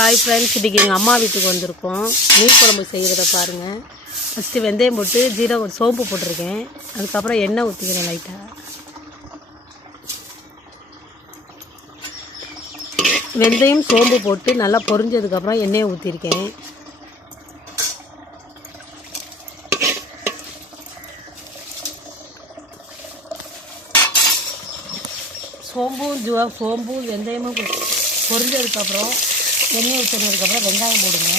Hi friends, இன்றைக்கி எங்கள் அம்மா வீட்டுக்கு வந்திருக்கோம். மீன் குழம்பு செய்கிறத பாருங்கள். ஃபஸ்ட்டு வெந்தயம் போட்டு ஜீரகம் சோம்பு போட்டிருக்கேன். அதுக்கப்புறம் எண்ணெய் ஊற்றிக்கிறேன் லைட்டாக. வெந்தயம் சோம்பு போட்டு நல்லா பொரிஞ்சதுக்கப்புறம் எண்ணெயை ஊற்றிருக்கேன். சோம்பும் வெந்தயமும் பொரிஞ்சதுக்கப்புறம் எண்ணெய் ஊற்றினதுக்கப்புறம் வெங்காயம் போடுங்க.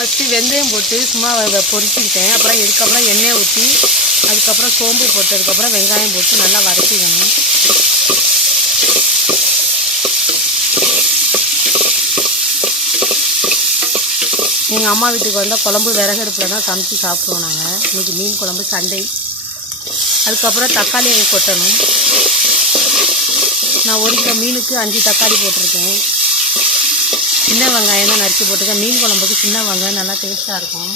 ஃபஸ்ட்டு வெந்தயம் போட்டு சும்மா பொரிச்சுக்கிட்டேன். இதுக்கப்புறம் எண்ணெய் ஊற்றி அதுக்கப்புறம் சோம்பு போட்டதுக்கப்புறம் வெங்காயம் போட்டு நல்லா வதக்கிக்கணும். எங்கள் அம்மா வீட்டுக்கு வந்தால் குழம்பு விறகடுப்பில் தான் சமைச்சி சாப்பிடுவோம் நாங்கள். இன்றைக்கி மீன் குழம்பு சண்டை. அதுக்கப்புறம் தக்காளி கொட்டணும். நான் 1 கிலோ மீனுக்கு 5 தக்காளி போட்டிருக்கேன். சின்ன வெங்காயம் தான் நறுக்கி போட்டுருக்கேன். மீன் குழம்புக்கு சின்ன வெங்காயம் நல்லா டேஸ்ட்டாக இருக்கும்.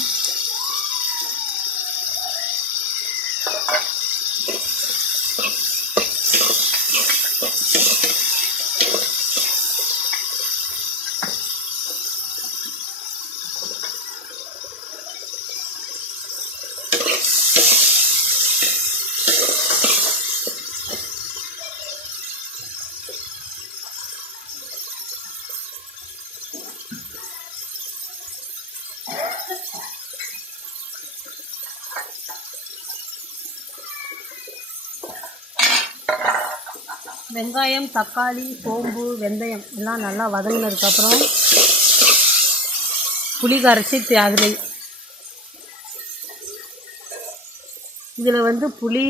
வெங்காயம், தக்காளி, சோம்பு, வெந்தயம் எல்லாம் நல்லா வதங்கினதுக்கப்புறம் புளி கரைச்சி இதில் புளி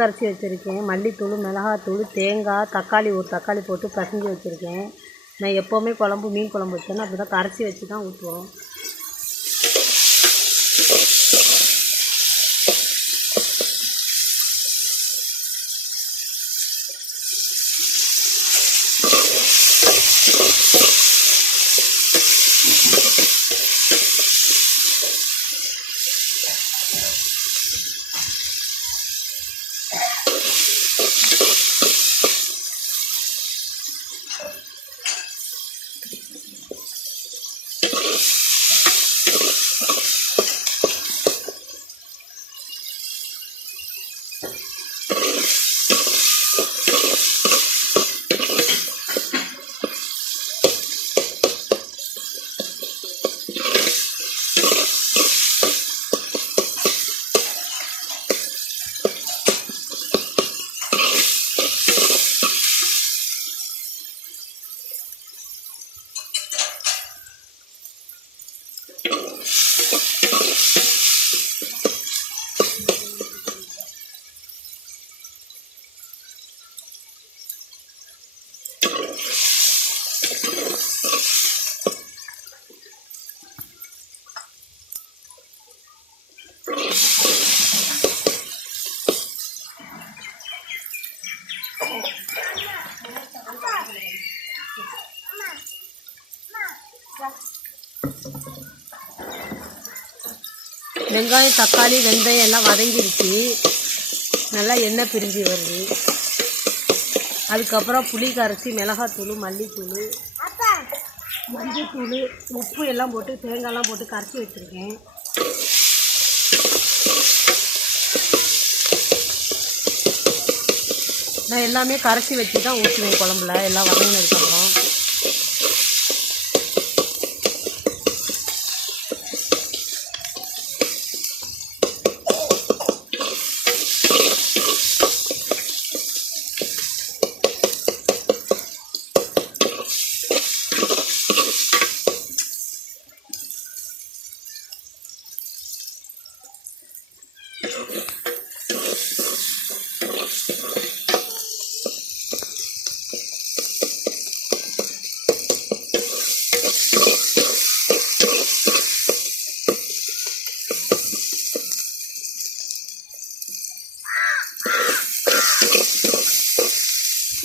கரைச்சி வச்சுருக்கேன். மல்லித்தூள், மிளகாத்தூள், தேங்காய், தக்காளி, ஒரு தக்காளி போட்டு பசஞ்சு வச்சுருக்கேன். நான் எப்போவுமே மீன் குழம்பு வச்சேன்னா அப்படி தான் கரைச்சி வச்சு தான் ஊற்றுவோம். வெங்காயம், தக்காளி, வெந்தயம் எல்லாம் வதங்கிருச்சு. நல்லா எண்ணெய் பிரிஞ்சு வருது. அதுக்கப்புறம் புளி கரைச்சி, மிளகாத்தூள், மல்லித்தூள், மஞ்சத்தூள், உப்பு எல்லாம் போட்டு தேங்காயெல்லாம் போட்டு கரைச்சி வச்சுருக்கேன். நான் எல்லாமே கரைச்சி வச்சு தான் ஊற்றுவேன் குழம்புல. எல்லாம் வதங்கினதுக்கப்புறம்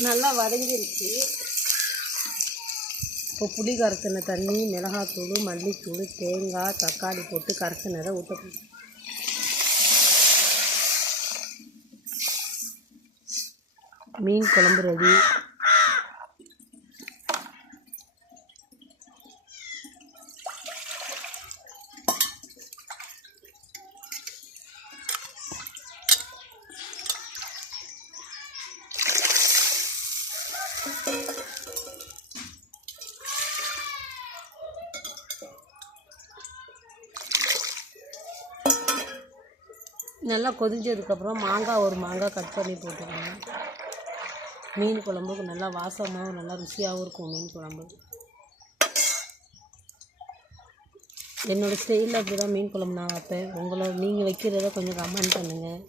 நல்லா வதங்கிருச்சு. இப்போ புளி கரைச்சின தண்ணி, மிளகாத்தூள், மல்லித்தூள், தேங்காய், தக்காளி போட்டு கரைச்சினதை ஊற்றணும். மீன் குழம்பு ரெடி. நல்லா கொதிஞ்சதுக்கப்புறம் ஒரு மாங்காய் கட் பண்ணி போட்டுக்கணும். மீன் குழம்புக்கு நல்லா வாசமாகவும் நல்லா ருசியாகவும் இருக்கும் மீன் குழம்பு. என்னோடய ஸ்டைலில் அப்படி தான் மீன் குழம்பு நான் வைப்பேன். நீங்கள் வைக்கிறத கொஞ்சம் கமெண்ட் பண்ணுங்கள்.